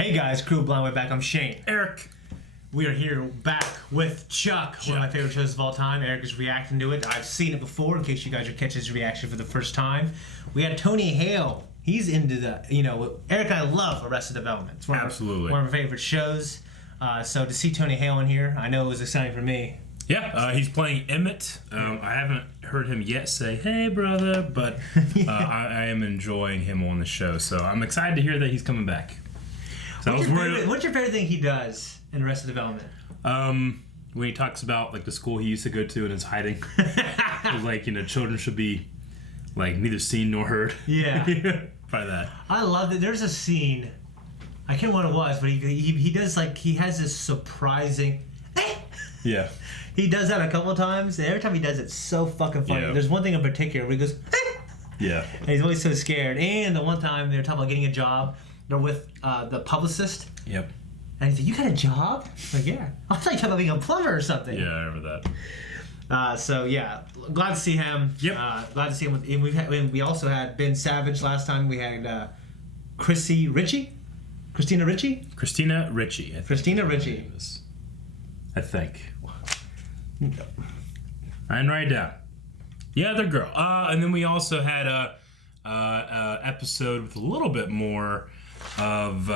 Hey guys, Kuro Blind Way back. I'm Shane. Eric. We are here back with Chuck, one of my favorite shows of all time. Eric is reacting to it. I've seen it before, in case you guys are catching his reaction for the first time. We had Tony Hale. He's into the, Eric and I love Arrested Development. It's one of my favorite shows. So to see Tony Hale in here, I know it was exciting for me. Yeah, he's playing Emmett. I haven't heard him yet say, "Hey, brother," but I am enjoying him on the show. So I'm excited to hear that he's coming back. So What's your favorite thing he does in Arrested Development? When he talks about like the school he used to go to and is hiding. Like, children should be like neither seen nor heard. Yeah. By that. I love it. There's a scene, I can't remember what it was, but he does he has this surprising. Yeah. He does that a couple of times, and every time he does it's so fucking funny. Yeah. There's one thing in particular where he goes, yeah. And he's always so scared. And the one time they were talking about getting a job, they're with the publicist. Yep. And he's like, "You got a job?" I'm like, "Yeah." I thought you were talking about being a plumber or something. Yeah, I remember that. So yeah, glad to see him. Yep. Glad to see him. We also had Ben Savage last time. We had Christina Ricci. Christina Ricci. Christina Ricci. I think. I didn't write it down. Yeah, the girl. And then we also had a episode with a little bit more of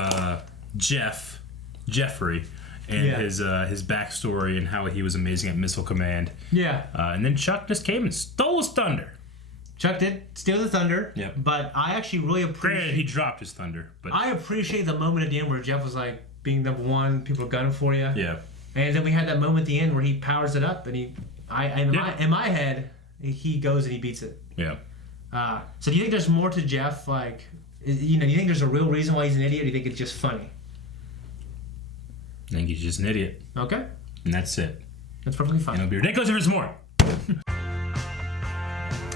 Jeffrey, and his backstory and how he was amazing at Missile Command. Yeah. And then Chuck just came and stole his thunder. Chuck did steal the thunder. Yeah. But I actually really appreciate. Granted, he dropped his thunder, but I appreciate the moment at the end where Jeff was like, being number one, people are gunning for you. Yeah. And then we had that moment at the end where he powers it up, and in my head, he goes and he beats it. Yeah. So do you think there's more to Jeff? Do you think there's a real reason why he's an idiot, or do you think it's just funny? I think he's just an idiot. Okay. And that's it. That's perfectly fine. And it'll be ridiculous if it's more.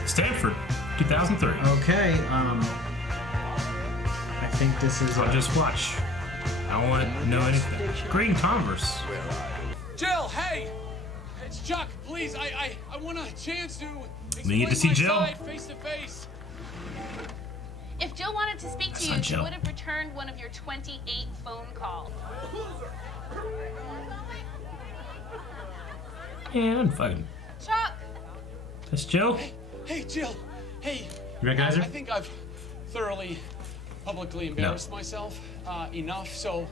Stanford, 2003. Okay. I think this is. I'll just watch. I don't want to know anything. Green Converse. Jill, hey! It's Chuck. Please, I want a chance to We get to see Jill face to face. If Jill wanted to speak to you, she would have returned one of your 28 phone calls. Yeah, I'm fucking. Chuck! That's Jill? Hey, Jill. Hey. You recognize her? I think I've thoroughly, publicly embarrassed myself enough, so...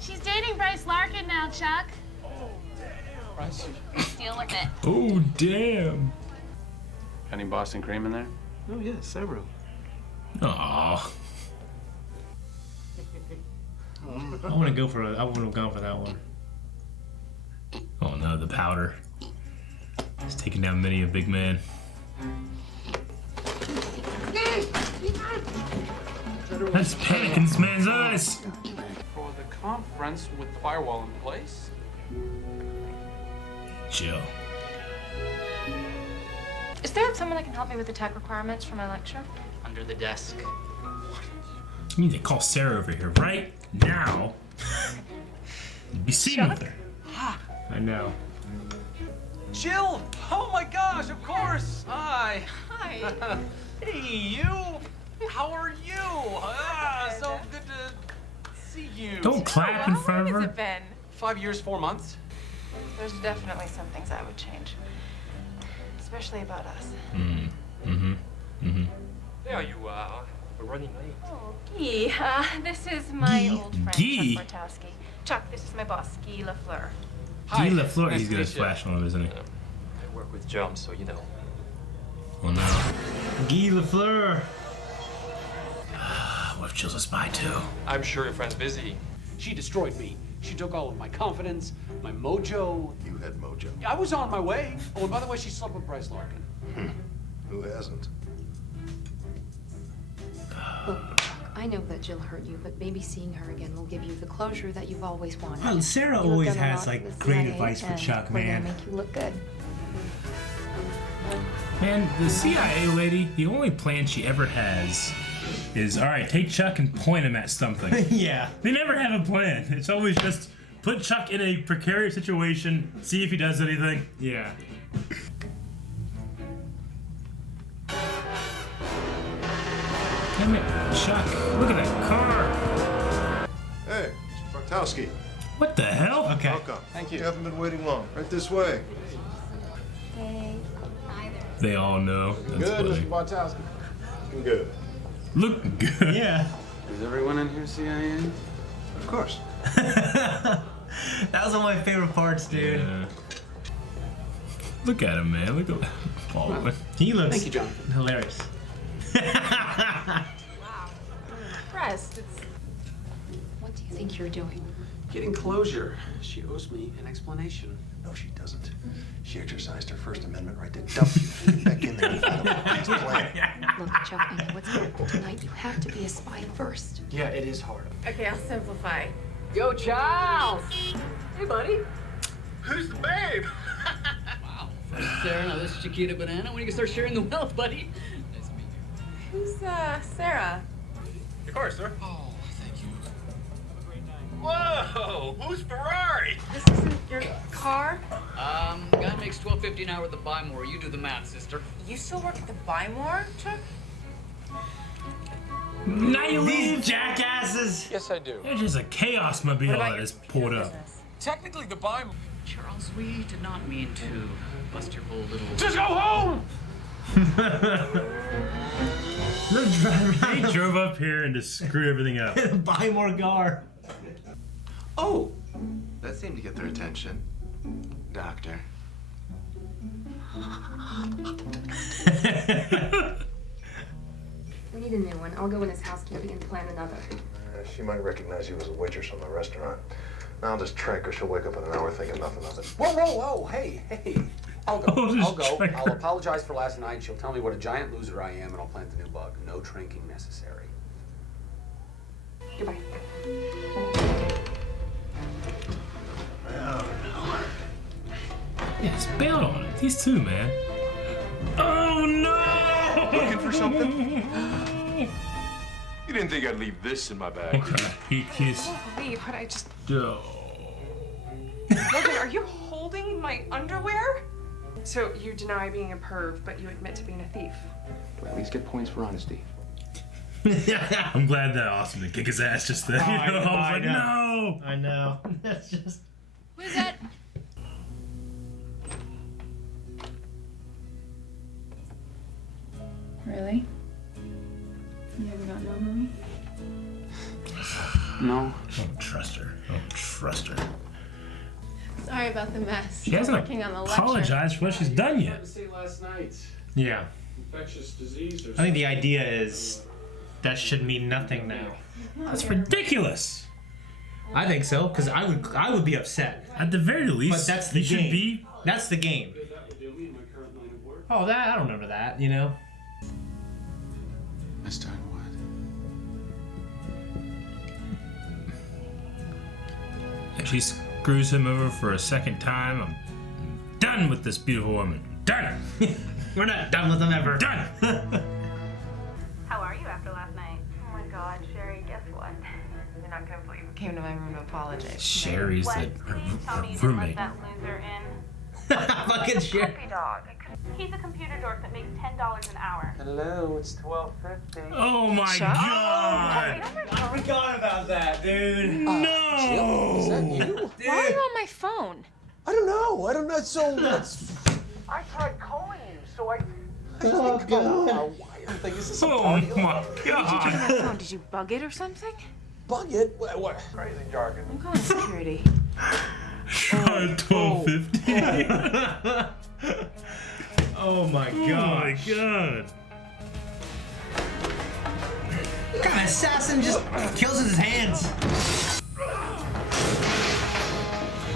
She's dating Bryce Larkin now, Chuck. Oh, damn. Bryce. Deal with it. Oh, damn. Any Boston cream in there? Oh, yeah, several. Aww. I want to go for that one. Oh no, the powder. It's taking down many a big man. That's panic in this man's eyes. For the conference with firewall in place. Jill. Is there someone that can help me with the tech requirements for my lecture? Under the desk. You need to call Sarah over here right now. Be seen with her. I know. Jill! Oh my gosh, of course! Hi! Hi. Hey, you! How are you? So good to see you. Don't clap in front of How long her. has it been? 5 years, 4 months. There's definitely some things I would change. Especially about us. There you are. We're running late. Oh, Guy. This is my old friend, Guy? Chuck Bartowski. Chuck, this is my boss, Guy LaFleur. Guy LaFleur, Nice he's to got a meet you. flash on him, isn't he? I work with John, so you know. Oh no. Guy LaFleur. What if Jill's a spy too? I'm sure your friend's busy. She destroyed me. She took all of my confidence, my mojo. You had mojo. I was on my way. Oh, and by the way, she slept with Bryce Larkin. Who hasn't? Look, Chuck, I know that Jill hurt you, but maybe seeing her again will give you the closure that you've always wanted. Well, Sarah You have always done a has lot for the great CIA, advice for and Chuck, we're man. gonna make you look good. Man, the CIA lady, the only plan she ever has is, alright, take Chuck and point him at something. Yeah. They never have a plan. It's always just put Chuck in a precarious situation, see if he does anything. Yeah. Damn it, Chuck, look at that car. Bartowski. What the hell? Okay. Welcome. Thank you. You haven't been waiting long. Right this way. They all know. That's Good, funny. Mr. Bartowski. Looking good. Looking good. Yeah. Is everyone in here CIA? Of course. That was one of my favorite parts, dude. Yeah. Look at him, man. Look at Baldwin. He looks Thank you, John. hilarious. Wow. I'm impressed. What do you think you're doing? Getting closure. She owes me an explanation. No, she doesn't. She exercised her First Amendment right to dump you. Get back in there and find out what the plan. Look, Chuck, I know what's happening tonight. You have to be a spy first. Yeah, it is hard. Okay, I'll simplify. Yo, Charles! Hey, buddy. Who's the babe? Wow. First Sarah, now this is Chiquita Banana. When you can start sharing the wealth, buddy? Nice to meet you. Who's, Sarah? Of course, sir. Oh, thank you. Have a great night. Whoa! Who's Ferrari? This isn't your car? Guy makes $12.50 an hour at the Buy More. You do the math, sister. You still work at the Buy More, Chuck? Now you These leave. jackasses. Yes, I do. There's just a chaos mobile that is pulled up. Technically, the buy. Charles, we did not mean to bust your whole little... Just go home! They drove up here and just screwed everything up. Buy more gar. Oh! That seemed to get their attention. Doctor. We need a new one. I'll go in as housekeeping and plan another. She might recognize you as a waitress from the restaurant. Now I'll just trank her. She'll wake up in an hour thinking nothing of it. Whoa, whoa, whoa! Hey, hey! I'll go. Oh, just I'll go. trick I'll her. apologize for last night. She'll tell me what a giant loser I am, and I'll plant the new bug. No tranking necessary. Goodbye. Yeah, just bailed on it. These two, man. Oh no! Looking for something? You didn't think I'd leave this in my bag. He kissed. I can't believe what I just... Oh. Logan, are you holding my underwear? So you deny being a perv, but you admit to being a thief. At least get points for honesty. I'm glad that Austin didn't kick his ass just then. I You know, I was know. like, no! I know. That's just. Who's that? Really? You ever gotten over me? No. Don't trust her. Don't trust her. Sorry about the mess. She hasn't Working on the lecture. apologized for what she's done yet. say last night. Yeah. Infectious disease or I think the idea is that should mean nothing now. That's ridiculous. I think so, because I would be upset. At the very least, But that's the you should game. be. That's the game. that would do me in my current line of work. Oh, that I don't remember that. You know. This time what? If she screws him over for a second time, I'm done with this beautiful woman. Done. We're not done with them ever. Done. How are you after last night? Oh my god, Sherry, guess what? You're not gonna believe who came to my room to apologize. Sherry's What? her Please tell me you didn't let roommate. that loser in. Fucking shit. Puppy dog. He's a computer dork that makes $10 an hour. Hello, it's 12:50. Oh my god! I forgot about that, dude. No! Is that you? Why are you on my phone? I don't know. So that's. I tried calling you, so I. Oh god! I'm thinking, is this a Oh party? my god! My phone, did you bug it or something? Bug it? What? Crazy jargon. I'm calling security. Try 1250. Oh my Oh god. my god! What kind of assassin just kills with his hands?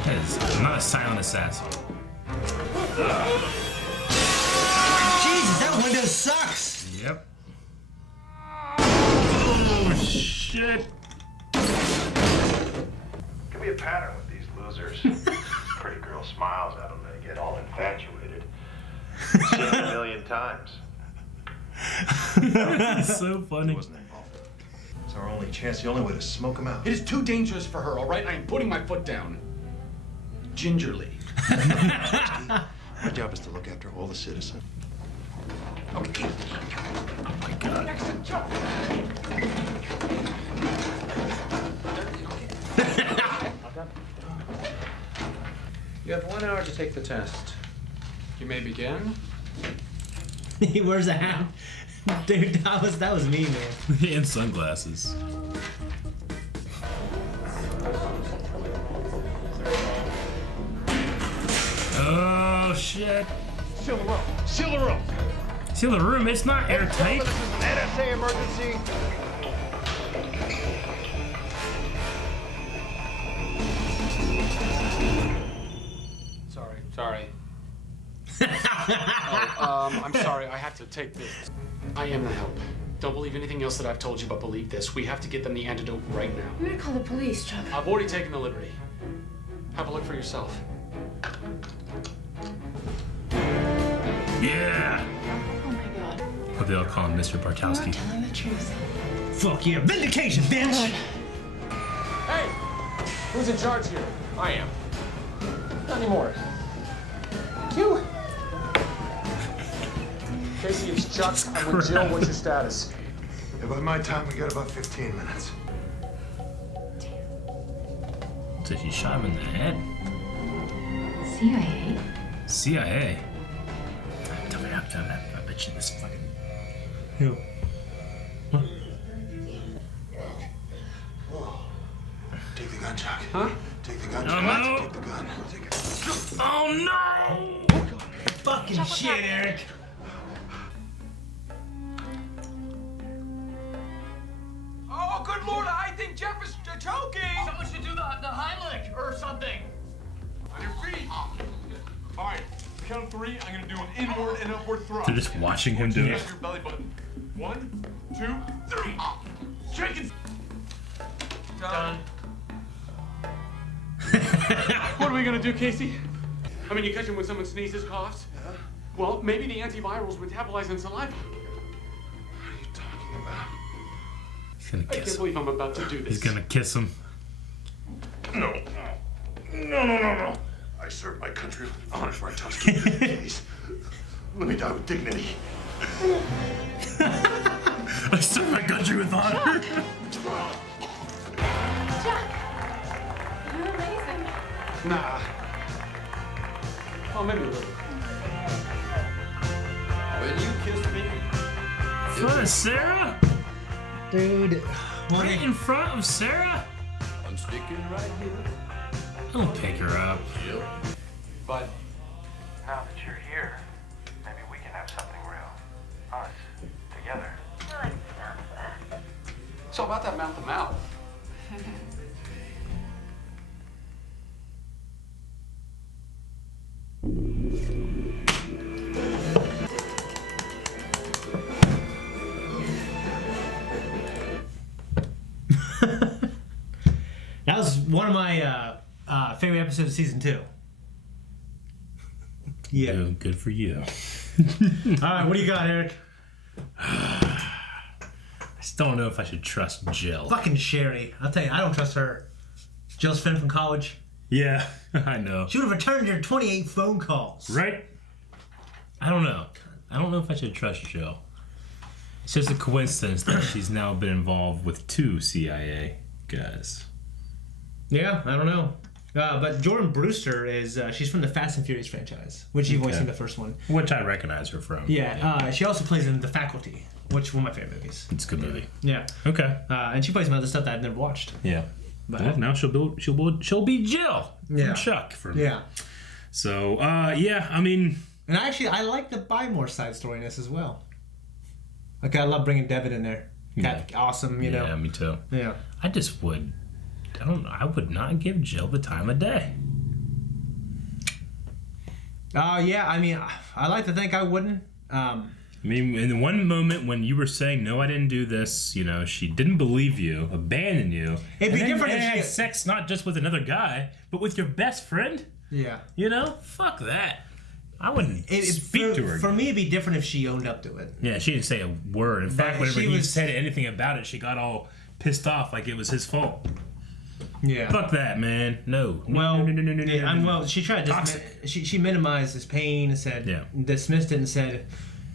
That is not a silent assassin. Jesus, that window sucks. Yep. Oh shit! Could be a pattern with these losers. Pretty girl smiles at them, they get all infatuated. Seen it a million times. That's so funny. Wasn't involved. It's our only chance, the only way to smoke them out. It is too dangerous for her, all right? I am putting my foot down. Gingerly. My job is to look after all the citizens. Okay. Oh my god. You have 1 hour to take the test. You may begin. He wears a hat. Dude, that was me, man. And sunglasses. Oh shit! Seal the room. Seal the room. Seal the room. It's not airtight. This is an NSA emergency. Sorry. I'm sorry. I have to take this. I am the help. Don't believe anything else that I've told you, but believe this. We have to get them the antidote right now. I'm gonna call the police, Chuck. I've already taken the liberty. Have a look for yourself. Yeah! Oh my god. What they all call him, Mr. Bartowski. I'm telling the truth. Fuck yeah, vindication, bitch! Hey! Who's in charge here? I am. Not anymore. You. Casey, it's Chuck. I'm with Jill. What's your status? Yeah, by my time, we got about 15 minutes. So she shot him in the head. CIA? CIA? Tell me, I bet you this fucking... Who? Take the gun, Chuck. Huh? Take the gun, Oh, Chuck. no. Take the gun. Take it. Oh no! Fucking shit, Eric. Oh, good lord, I think Jeff is choking! Someone should do the Heimlich or something. On your feet! Alright, count of 3, I'm gonna do an inward and upward thrust. They're just watching him do it. Press your belly button. 1, 2, 3! Shake it! Done. What are we gonna do, Casey? I mean, you catch him when someone sneezes, coughs? Yeah. Well, maybe the antivirals metabolize in saliva. What are you talking about? He's gonna I kiss can't him. believe I'm about to do this. He's gonna kiss him. No. No. I served my country with honor, Bartowski. Please. Let me die with dignity. I served my country with honor. Chuck! You're amazing. Nah. Oh, maybe a little. When you kissed me, In front of Sarah? Dude. Right in front of Sarah? I'm sticking right here. Don't pick her up. But Now that you're here, maybe we can have something real. Us. Together. it's all about that mouth to mouth. That was one of my favorite episodes of season 2. Yeah. Good for you. Alright, what do you got, Eric? I still don't know if I should trust Jill. Fucking Sherry. I'll tell you, I don't trust her. Jill's friend from college. Yeah, I know. She would have returned your 28 phone calls. Right? I don't know. I don't know if I should trust Jill. It's just a coincidence that she's now been involved with 2 CIA guys. Yeah, I don't know. But Jordan Brewster is, she's from the Fast and Furious franchise, which you've always seen the first one. Which I recognize her from. Yeah, she also plays in The Faculty, which is one of my favorite movies. It's a good movie. Yeah. Okay. And she plays some other stuff that I've never watched. Yeah. But well, now she'll be Jill from Chuck for me. Yeah. So, yeah, I mean... And I like the Buy More side story in this as well. Like, I love bringing Devin in there. Awesome, you know. Yeah, me too. Yeah. I just would... I would not give Jill the time of day. Yeah, I mean, I like to think I wouldn't. I mean, in the one moment when you were saying, no, I didn't do this, you know, she didn't believe you, abandoned you. It'd be different if she she had sex not just with another guy, but with your best friend. Yeah. You know? Fuck that. I wouldn't speak to her. For me, it'd be different if she owned up to it. Yeah, she didn't say a word. In fact, whenever she he was- said anything about it, she got all pissed off like it was his fault. Yeah. Fuck that, man. No. Well, No. well, she tried to she minimized his pain and said dismissed it and said,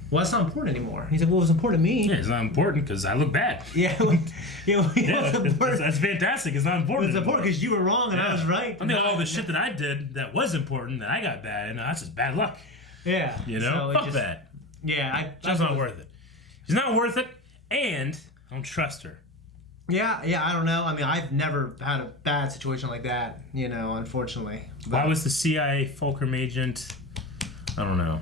well, that's not important anymore. He's like, well, it was important to me. Yeah, it's not important because I look bad. Yeah, that's fantastic. It's not important. It's important because you were wrong and I was right. I mean, all the shit that I did that was important that I got bad, and that's just bad luck. Yeah. You know? So Fuck that. Yeah, She's not worth it. She's not worth it, and I don't trust her. Yeah, I don't know. I mean, I've never had a bad situation like that, unfortunately. Why was the CIA Fulcrum agent? I don't know.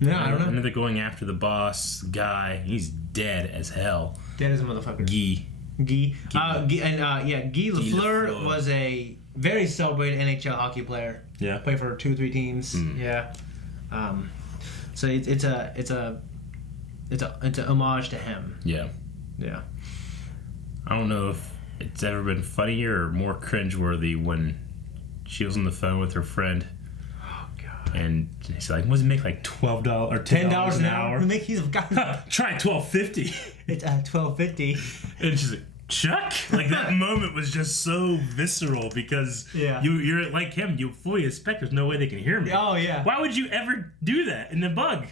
Yeah, I don't know. I know they're going after the boss guy. He's dead as hell. Dead as a motherfucker. Guy Lafleur was a very celebrated NHL hockey player. Yeah. Played for 2 or 3 teams. Yeah. So it's a homage to him. Yeah. Yeah. I don't know if it's ever been funnier or more cringeworthy when she was on the phone with her friend. Oh God. And he's like, "What does it make, like $12 or $10 an hour?" He's got try $12.50. It's $12.50. And she's like, "Chuck?" Like that moment was just so visceral because you're like him. You fully expect there's no way they can hear me. Oh yeah. Why would you ever do that in the bug?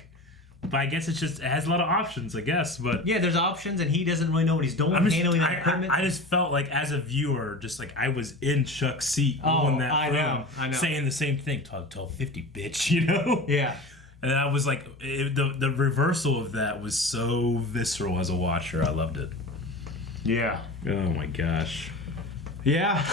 But I guess it has a lot of options, I guess. But yeah, there's options, and he doesn't really know what he's doing. Handling that equipment. I just felt like as a viewer, just like I was in Chuck's seat on that phone, I know, saying the same thing. $12.50, bitch. Yeah. And I was like, the reversal of that was so visceral as a watcher. I loved it. Yeah. Oh my gosh. Yeah.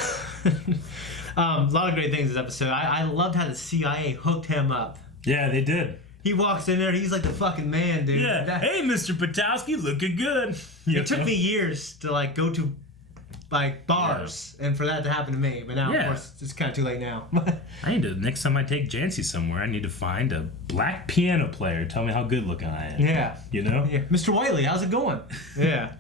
A lot of great things this episode. I loved how the CIA hooked him up. Yeah, they did. He walks in there, he's like the fucking man, dude. Yeah. Hey, Mr. Patowski, looking good. It took me years to go to bars and for that to happen to me. But now, of course, it's kind of too late now. I need to, next time I take Jancy somewhere, I need to find a black piano player. Tell me how good looking I am. Yeah. You know? Yeah. Mr. Whiteley, how's it going? Yeah.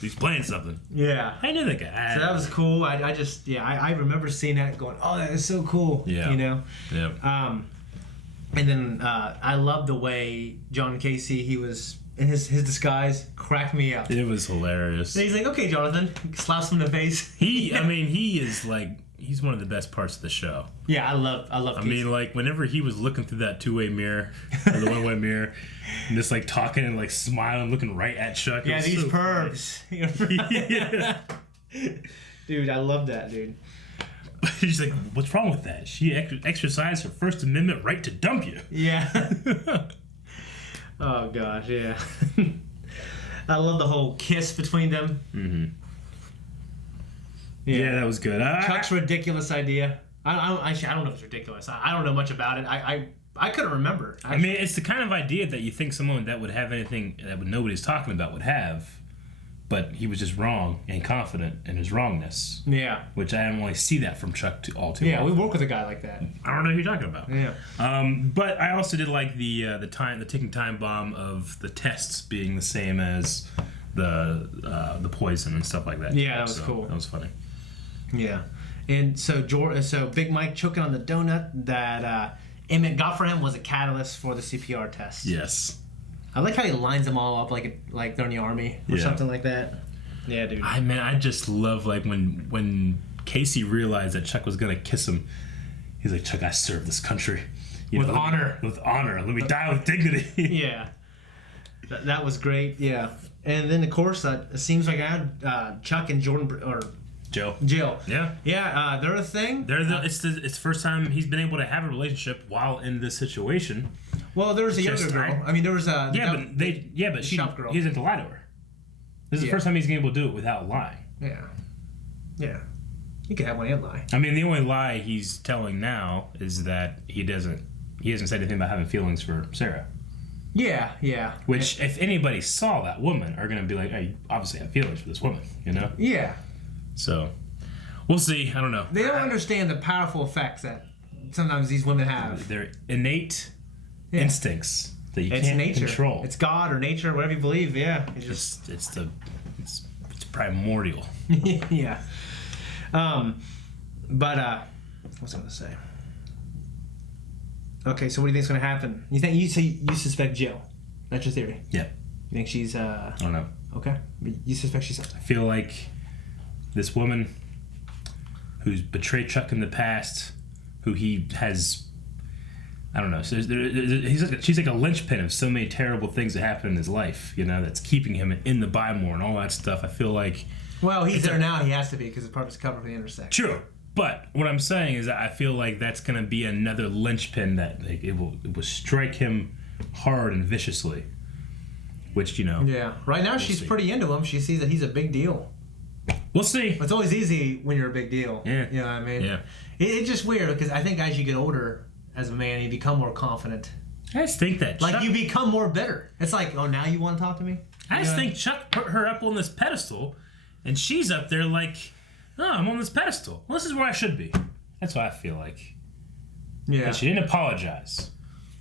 He's playing something. Yeah. I knew that guy. So that was cool. I remember seeing that going, oh, that is so cool. Yeah. Yeah. And then I love the way John Casey, he was in his disguise, cracked me up. It was hilarious. And he's like, okay, Jonathan, slaps him in the face. He is like, he's one of the best parts of the show. Yeah, I love I Casey. mean, like, whenever he was looking through that two-way mirror, or the one-way mirror, and just like talking and like smiling, looking right at Chuck. Yeah, these so pervs. Yeah. Dude, I love that, dude. He's like, what's wrong with that? She exercised her First Amendment right to dump you. Yeah. Oh, gosh, yeah. I love the whole kiss between them. Mm-hmm. Yeah, that was good. Chuck's ridiculous idea. I don't know if it's ridiculous. I don't know much about it. I couldn't remember. I mean, it's the kind of idea that you think someone that would have anything that nobody's talking about would have. But he was just wrong and confident in his wrongness. Yeah. Which I don't really see that from Chuck too often. Yeah, we work with a guy like that. I don't know who you're talking about. Yeah. But I also did like the ticking time bomb of the tests being the same as the poison and stuff like that. Yeah, that was cool. That was funny. Yeah. And so Big Mike choking on the donut that Emmett got for him was a catalyst for the CPR test. Yes. I like how he lines them all up like they're in the army or something like that. Yeah, dude. I just love like when Casey realized that Chuck was gonna kiss him. He's like, Chuck, I serve this country with honor. With honor. Let me die with dignity. Yeah. That was great. Yeah. And then of course it seems like I had Chuck and Jordan or Jill. Yeah. Yeah. They're a thing. It's the first time he's been able to have a relationship while in this situation. Well, there was a younger girl. I mean, there was a but she shop girl. He doesn't lie to her. This is the first time he's been able to do it without lying. Yeah. Yeah. You could have one and lie. I mean, the only lie he's telling now is that he hasn't said anything about having feelings for Sarah. Yeah, yeah. Which, if anybody saw that woman, are going to be like, hey, you obviously have feelings for this woman, you know? Yeah. So, we'll see. I don't know. They don't understand the powerful effects that sometimes these women have. They're innate instincts that you can't control. It's God or nature, whatever you believe. Yeah, it's primordial. Yeah. But what's I gonna say? Okay, so what do you think's gonna happen? You suspect Jill? That's your theory. Yeah. You think she's? I don't know. Okay, you suspect she's something. I feel like this woman who's betrayed Chuck in the past, who he has I don't know. So she's like a linchpin of so many terrible things that happen in his life, you know, that's keeping him in the buy more and all that stuff. I feel like... Well, he's there now. He has to be because the purpose cover for the intersection. True. But what I'm saying is that I feel like that's going to be another linchpin that like, it will strike him hard and viciously. Which, you know... Yeah. Right now, she's pretty into him. She sees that he's a big deal. We'll see. It's always easy when you're a big deal. Yeah. You know what I mean? Yeah. It's just weird because I think as you get older, as a man, you become more confident. I just think that like Chuck, you become more bitter. It's like, oh, now you want to talk to me? I just think Chuck put her up on this pedestal, and she's up there like, oh, I'm on this pedestal. Well, this is where I should be. That's what I feel like. Yeah. And she didn't apologize.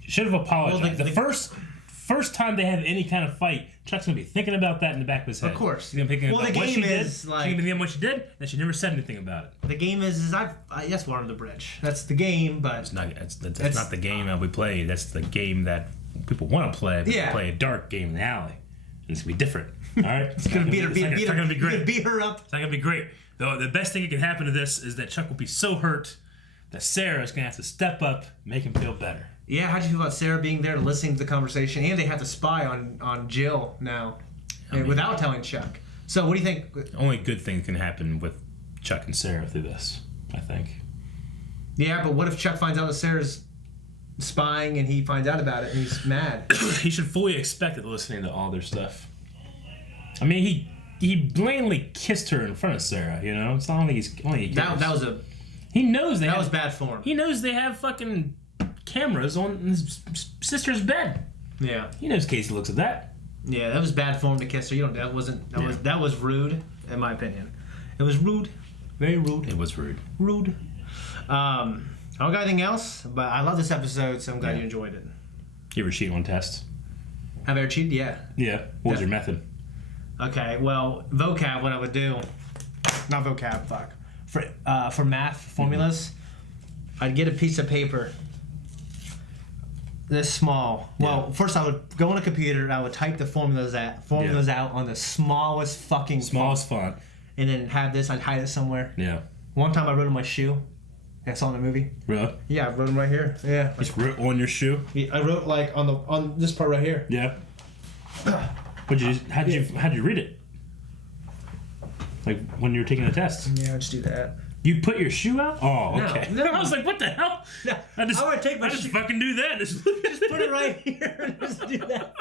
She should have apologized. Well, the first time they have any kind of fight, Chuck's gonna be thinking about that in the back of his head. Of course. He's gonna be thinking about the what game she did. is like, she's gonna be thinking what she did, and she never said anything about it. The game is yes, we're under the bridge. That's the game, but it's not. That's not the game that we play. That's the game that people want to play. But yeah. We play a dark game in the alley. It's gonna be different. All right. It's gonna beat her. It's not gonna be great. Beat her up. It's not gonna be great. Though the best thing that can happen to this is that Chuck will be so hurt that Sarah's gonna have to step up, make him feel better. Yeah, how'd you feel about Sarah being there to listen to the conversation, and they have to spy on Jill now, without telling Chuck. So what do you think? Only good thing can happen with Chuck and Sarah through this, I think. Yeah, but what if Chuck finds out that Sarah's spying and he finds out about it and he's mad? He should fully expect it listening to all their stuff. I mean, he blatantly kissed her in front of Sarah. You know, it's not like he's only that was a. He knows that was bad form. He knows they have fucking cameras on his sister's bed. Yeah. He knows Casey looks at that. Yeah, that was bad form to kiss her. That was rude, in my opinion. It was rude, very rude. It was rude. Rude. I don't got anything else, but I love this episode, so I'm glad you enjoyed it. You ever cheat on tests? Have I ever cheated? Yeah. Yeah. What was your method? Okay, well, vocab, what I would do, not vocab, fuck. For math formulas, I'd get a piece of paper this small. Well, first I would go on a computer and I would type the formulas out on the smallest fucking font. And then have this, I'd hide it somewhere. Yeah. One time I wrote on my shoe. I saw in the movie. Really? Yeah, I wrote them right here. Yeah. Just wrote on your shoe? Yeah, I wrote like on this part right here. Yeah. How'd you read it? Like when you were taking the test? Yeah, I'd just do that. You put your shoe out? Oh, okay. No. I was like, what the hell? No. I would take my just fucking do that. Just put it right here and just do that.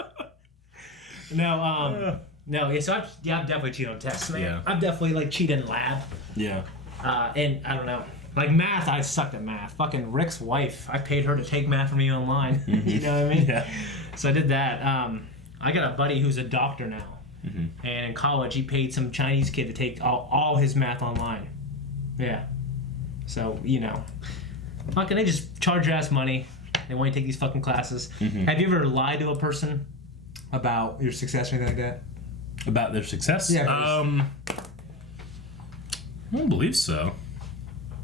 No, yeah, so I've definitely cheated on tests, man. Yeah. I've definitely like cheated in lab. Yeah. And I don't know. Like math, I sucked at math. Fucking Rick's wife, I paid her to take math for me online. Mm-hmm. You know what I mean? Yeah. So I did that. I got a buddy who's a doctor now. Mm-hmm. And in college, he paid some Chinese kid to take all his math online. Yeah. So, you know. Fucking, they just charge your ass money. They want you to take these fucking classes. Mm-hmm. Have you ever lied to a person about your success or anything like that? About their success? Yeah. I don't believe so.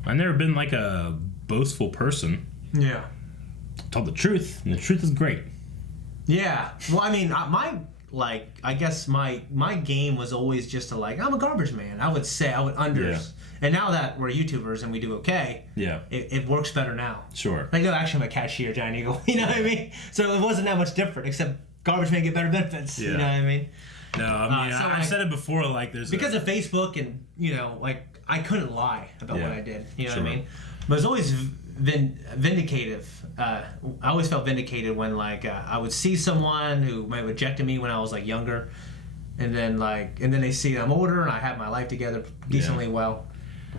I've never been like a boastful person. Yeah. I told the truth, and the truth is great. Yeah. Well, I mean, I guess my game was always just to like, I'm a garbage man. I would unders. Yeah. And now that we're YouTubers and we do okay, yeah, it works better now. Sure. Like, no, actually I'm a cashier, Giant Eagle. You know what I mean? So it wasn't that much different, except garbage men get better benefits. Yeah. You know what I mean? No, I mean, I've said it before, like, there's because of Facebook and, you know, like, I couldn't lie about what I did. You know sure. what I mean? But it was always vindicative. I always felt vindicated when, like, I would see someone who might have rejected me when I was, like, younger. And then they see I'm older and I have my life together decently well.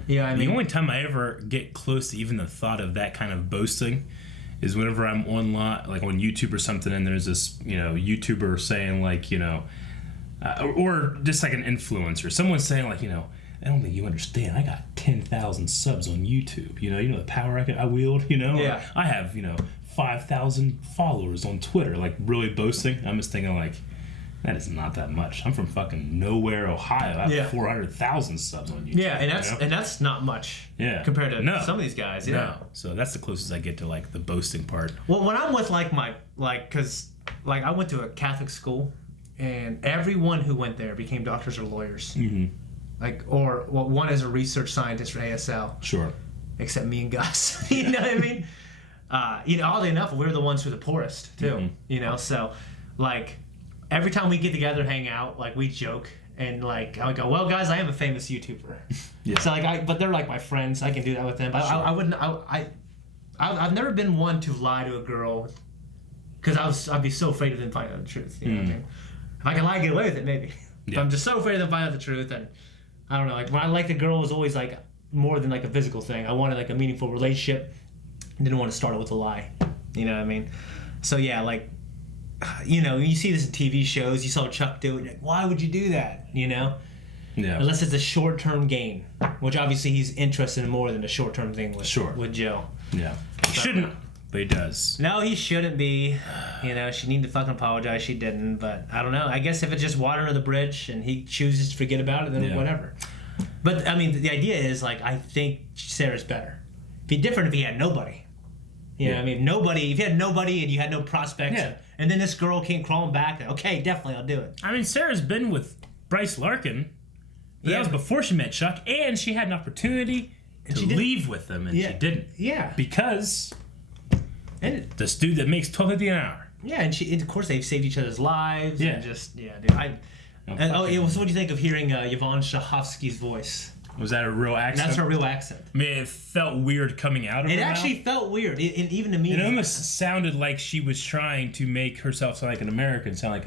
You know what I mean? The only time I ever get close to even the thought of that kind of boasting is whenever I'm online, like on YouTube or something, and there's this, you know, YouTuber saying, like, you know, or just like an influencer, someone saying, like, you know, I don't think you understand. I got 10,000 subs on YouTube. You know the power I wield. You know, yeah. I have 5,000 followers on Twitter. Like, really boasting. I'm just thinking, like, that is not that much. I'm from fucking nowhere, Ohio. I have 400,000 subs on YouTube. Yeah, and that's not much. Yeah. Compared to some of these guys. Yeah. No. So that's the closest I get to, like, the boasting part. Well, when I'm with because I went to a Catholic school, and everyone who went there became doctors or lawyers. Mm-hmm. One is a research scientist for ASL. Sure. Except me and Gus. You know what I mean? oddly enough, we're the ones who are the poorest too. Mm-hmm. So like every time we get together, hang out, like we joke and like I go, well, guys, I am a famous YouTuber. Yeah. So like but they're like my friends. I can do that with them. But I wouldn't. I've never been one to lie to a girl because I'd be so afraid of them finding out the truth. You know what I mean? If I can lie, get away with it, maybe. But I'm just so afraid of them finding out the truth, and I don't know. Like when I liked a girl, it was always like more than like a physical thing. I wanted like a meaningful relationship. Didn't want to start it with a lie. You know what I mean? So yeah, like you see this in TV shows. You saw Chuck do it. Like, why would you do that? Yeah. Unless it's a short-term gain, which obviously he's interested in more than a short-term thing with Jill. Yeah. He shouldn't, but he does. No, he shouldn't be. She needed to fucking apologize. She didn't, but I don't know. I guess if it's just water under the bridge and he chooses to forget about it, then whatever. But I mean, the idea is like I think Sarah's better. It'd be different if he had nobody. You know what I mean? Nobody. If you had nobody and you had no prospects, and then this girl came crawling back, okay, definitely, I'll do it. I mean, Sarah's been with Bryce Larkin. But that was before she met Chuck, and she had an opportunity to leave with them, and she didn't. Yeah. Because this dude that makes $12.50 an hour. Yeah, and of course they've saved each other's lives. Yeah. And just dude. So what do you think of hearing Yvonne Strahovski's voice? Was that a real accent? That's her real accent. I mean, it felt weird coming out of her. It actually felt weird, even to me. It almost sounded like she was trying to make herself sound like an American, sound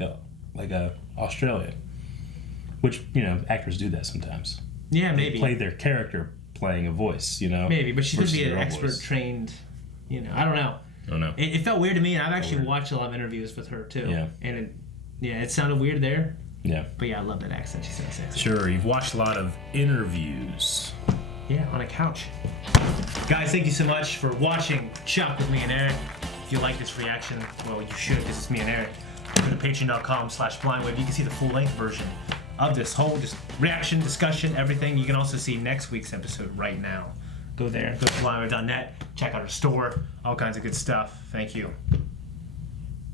like a Australian. Which, actors do that sometimes. Yeah, maybe. They play their character playing a voice, Maybe, but she could be an expert trained, I don't know. I don't know. It felt weird to me, and I've actually watched a lot of interviews with her, too. Yeah. And it sounded weird there. Yeah. But yeah, I love that accent. She sounds sexy. Sure, you've watched a lot of interviews. Yeah, on a couch. Guys, thank you so much for watching Chuck with me and Eric. If you like this reaction, well, you should, because it's me and Eric. Go to patreon.com/blindwave. You can see the full-length version of this whole reaction, discussion, everything. You can also see next week's episode right now. Go there, go to blindwave.net, check out our store, all kinds of good stuff. Thank you.